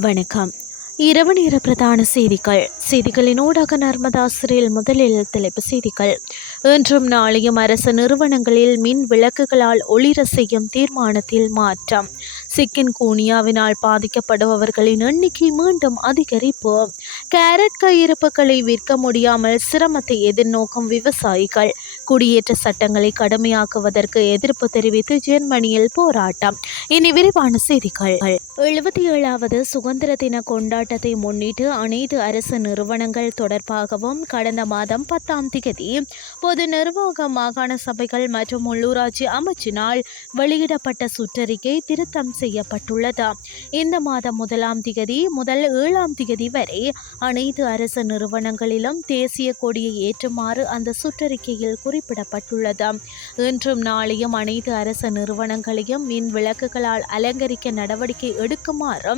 வணக்கம். இரவு நேர பிரதான செய்திகள். செய்திகளின் ஊடாக நர்மதா சிறையில் முதலில் தலைப்பு செய்திகள். இன்றும் நாளையும் அரசு நிறுவனங்களில் மின் விளக்குகளால் ஒளிர செய்யும் தீர்மானத்தில் மாற்றம். சிக்கின் கூனியாவினால் பாதிக்கப்படுபவர்களின் எண்ணிக்கை மீண்டும் அதிகரிப்பு. கேரட் கையிருப்புகளை விற்க முடியாமல் சிரமத்தை எதிர்நோக்கும் விவசாயிகள். குடியேற்ற சட்டங்களை கடுமையாக்குவதற்கு எதிர்ப்பு தெரிவித்து ஜெர்மனியில் போராட்டம். இனி விரிவான செய்திகள். எழுபத்தி ஏழாவது சுதந்திர தின கொண்டாட்டத்தை முன்னிட்டு அனைத்து அரசு நிறுவனங்கள் தொடர்பாகவும் கடந்த மாதம் பத்தாம் திகதி பொது நிர்வாக மாகாண சபைகள் மற்றும் உள்ளூராட்சி அமைச்சினால் வெளியிடப்பட்ட சுற்றறிக்கை திருத்தம் செய்யப்பட்டுள்ளது. இந்த மாதம் முதலாம் திகதி முதல் ஏழாம் திகதி வரை அனைத்து அரசு நிறுவனங்களிலும் தேசிய கொடியை ஏற்றுமாறு அந்த சுற்றறிக்கையில் குறிப்பிடப்பட்டுள்ளது. இன்றும் நாளையும் அனைத்து அரசு நிறுவனங்களையும் மின் விளக்குகளால் அலங்கரிக்க நடவடிக்கை எடுக்குமாறு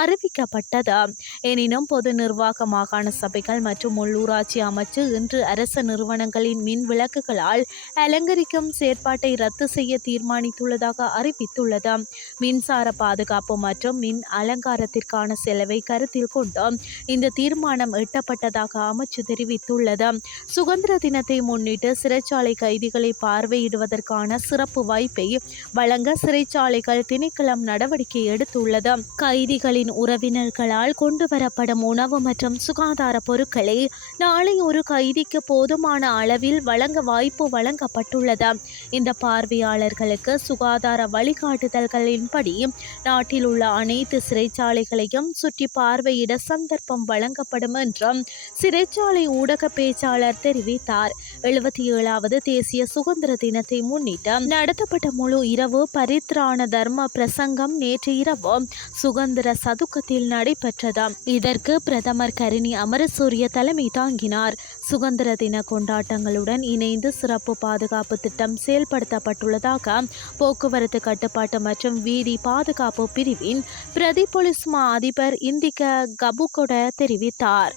அறிவிக்கப்பட்டது. எனினும் பொது நிர்வாக மாகாண சபைகள் மற்றும் உள்ளூராட்சி அமைச்சு இன்று அரசு நிறுவனங்களின் மின் விளக்குகளால் அலங்கரிக்கும் செயற்பாட்டை ரத்து செய்ய தீர்மானித்துள்ளதாக அறிவித்துள்ளது. மின்சார பாதுகாப்பு மற்றும் மின் அலங்காரத்திற்கான செலவை கருத்தில் கொண்டு இந்த தீர்மானம் எட்டப்பட்டதாக அமைச்சு தெரிவித்துள்ளது. சுதந்திர தினத்தை முன்னிட்டு சிறைச்சாலை கைதிகளை பார்வையிடுவதற்கான சிறப்பு வாய்ப்பை வழங்க சிறைச்சாலைகள் திணைக்களம் நடவடிக்கை எடுத்துள்ளது. கைதிகளின் உறவினர்களால் கொண்டு வரப்படும் உணவு மற்றும் சுகாதார பொருட்களை நாளை ஒரு கைதிக்கு போதுமான அளவில் வழங்க வாய்ப்பு வழங்கப்பட்டுள்ளது. இந்த பார்வையாளர்களுக்கு சுகாதார வழிகாட்டுதல்களின்படி நாட்டில் உள்ள அனைத்து சிறைச்சாலைகளையும் சுற்றி பார்வையிட சந்தர்ப்பம் வழங்கப்படும் என்றும் சிறைச்சாலை ஊடக பேச்சாளர் தெரிவித்தார். எழுபத்தி ஏழாவது தேசிய சுதந்திர தினத்தை முன்னிட்டு நடத்தப்பட்ட முழு இரவு பரித்ராண தர்ம பிரசங்கம் நேற்று இரவு சுதந்திர சதுக்கத்தில் நடைபெற்றது இதற்கு பிரதமர் கரிணி அமரசூரிய தலைமை தாங்கினார். சுதந்திர தின கொண்டாட்டங்களுடன் இணைந்து சிறப்பு பாதுகாப்பு திட்டம் செயல்படுத்தப்பட்டுள்ளதாக போக்குவரத்து கட்டுப்பாட்டு மற்றும் வீதி பாதுகாப்பு பிரிவின் பிரதி போலீஸ் மா அதிபர் இந்திக கபுகொட தெரிவித்தார்.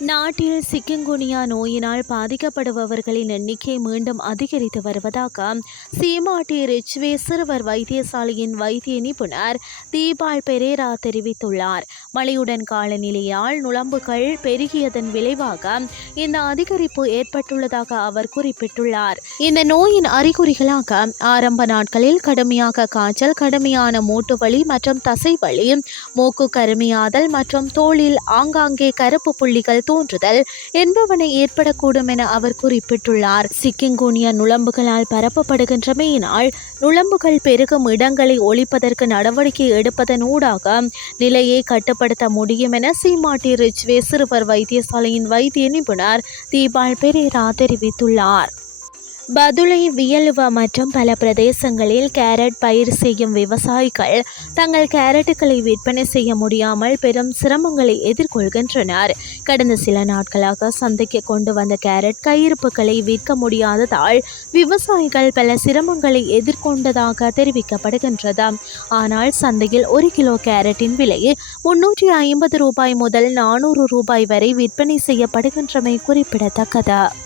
நாட்டில் சிக்கங்குனியா நோயினால் பாதிக்கப்படுபவர்களின் எண்ணிக்கை மீண்டும் அதிகரித்து வருவதாக சீமாட்டி ரிச்வே சிறுவர் வைத்தியசாலையின் வைத்திய நிபுணர் தீபால் பெரேரா தெரிவித்துள்ளார். மழையுடன் காலநிலையால் நுழம்புகள் பெருகியதன் விளைவாக இந்த அதிகரிப்பு ஏற்பட்டுள்ளதாக அவர் குறிப்பிட்டுள்ளார். இந்த நோயின் அறிகுறிகளாக ஆரம்ப நாட்களில் கடுமையாக காய்ச்சல் கடுமையான மூட்டு வலி மற்றும் தசைவலி மூக்கு கருமையாதல் மற்றும் தோளில் ஆங்காங்கே கருப்பு புள்ளிகள் தோன்றுதல் என்பவனை ஏற்படக்கூடும் என அவர் குறிப்பிட்டுள்ளார். சிக்கிங்கூனியா நுழம்புகளால் பரப்பப்படுகின்றமையினால் நுழம்புகள் பெருகும் இடங்களை ஒழிப்பதற்கு நடவடிக்கை எடுப்பதன் ஊடாக நிலையை கட்டுப்படுத்த முடியும் என சீமாட்டி ரிச்வே சிறுவர் வைத்தியசாலையின் வைத்திய நிபுணர் தீபால் பெரேரா தெரிவித்துள்ளார். பதுளை வியலுவ மற்றும் பல பிரதேசங்களில் கேரட் பயிர் செய்யும் விவசாயிகள் தங்கள் கேரட்டுகளை விற்பனை செய்ய முடியாமல் பெரும் சிரமங்களை எதிர்கொள்கின்றனர். கடந்த சில நாட்களாக சந்தைக்கு கொண்டு வந்த கேரட் கையிருப்புகளை விற்க முடியாததால் விவசாயிகள் பல சிரமங்களை எதிர்கொண்டதாக தெரிவிக்கப்படுகின்றது. ஆனால் சந்தையில் ஒரு கிலோ கேரட்டின் விலை முன்னூற்றி ஐம்பது ரூபாய் முதல் நானூறு ரூபாய் வரை விற்பனை செய்யப்படுகின்றமை குறிப்பிடத்தக்கது.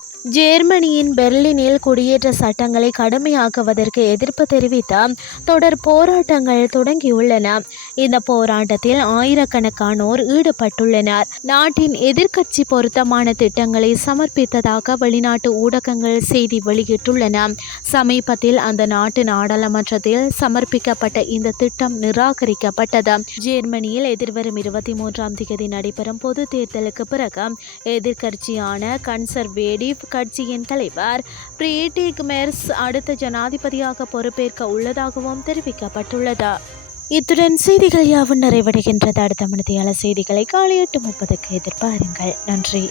ஜெர்மனியின் பெர்லினில் குடியேற்ற சட்டங்களை கடுமையாக்குவதற்கு எதிர்ப்பு தெரிவித்த தொடர் போராட்டங்கள் தொடங்கியுள்ளன. இந்த போராட்டத்தில் ஆயிரக்கணக்கானோர் ஈடுபட்டுள்ளனர். நாட்டின் எதிர்க்கட்சி பொருத்தமான திட்டங்களை சமர்ப்பித்ததாக வெளிநாட்டு ஊடகங்கள் செய்தி வெளியிட்டுள்ளன. சமீபத்தில் அந்த நாட்டு நாடாளுமன்றத்தில் சமர்ப்பிக்கப்பட்ட இந்த திட்டம் நிராகரிக்கப்பட்டது. ஜெர்மனியில் எதிர்வரும் இருபத்தி மூன்றாம் தேதி நடைபெறும் பொது தேர்தலுக்கு பிறகு எதிர்க்கட்சியான கன்சர்வேடிவ் கட்சியின் தலைவர் பிரீட்டிக் மெர்ஸ் அடுத்த ஜனாதிபதியாக பொறுப்பேற்க உள்ளதாகவும் தெரிவிக்கப்பட்டுள்ளது. இத்துடன் செய்திகள் யாவும் நிறைவடைகின்றது. அடுத்த மனதியால செய்திகளை காலை எட்டு முப்பதுக்கு எதிர்பாருங்கள். நன்றி.